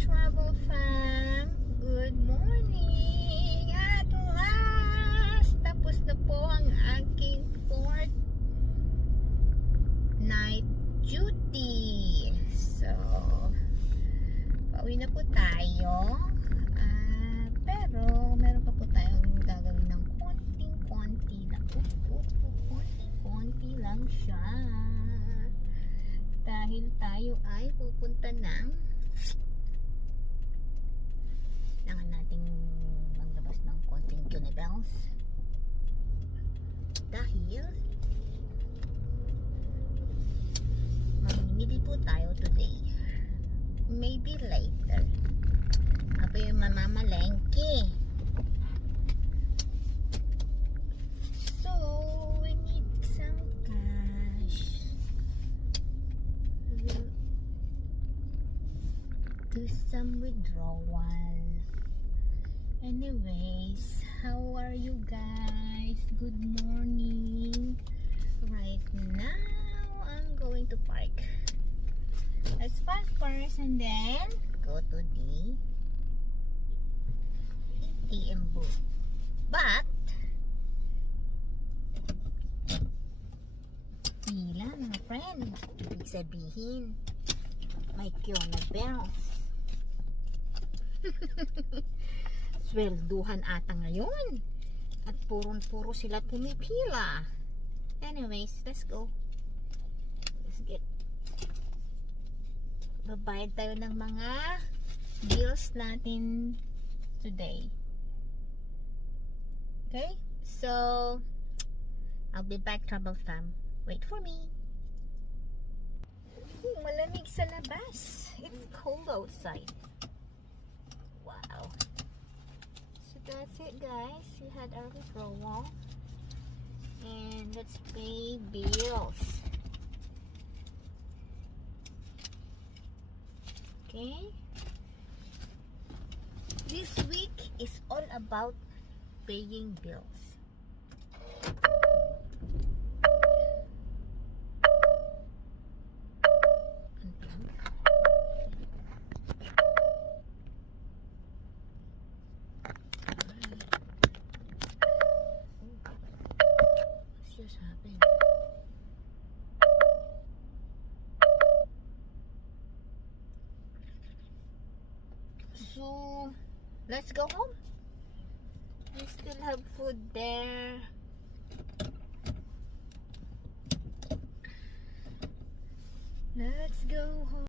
Travel Fam. Good morning! At last, tapos na po ang aking fourth night duty. So, pauwi na po tayo. Pero, meron pa po tayong gagawin ng konting-konti lang. Konting-konti lang siya. Dahil tayo ay pupunta ng nating maglabas ng konting Unibels dahil mamimili po tayo today, maybe later. Ako yung mamamalengke, so we need some cash. We'll do some withdrawal. Anyways, how are you guys? Good morning. Right now, I'm going to park. Let's park first and then go to the ATM booth. But, pila mga friend. Ibig sabihin, may Unibels. Swelduhan ata ngayon at puro sila pumipila. Anyways, let's go. Let's get babayad tayo ng mga bills natin today. Okay, so I'll be back, Travel Fam. Wait for me. Malamig sa labas. It's cold outside. Wow. That's it, guys. We had our withdrawal and let's pay bills. Okay, this week is all about paying bills. So, let's go home. We still have food there. Let's go home.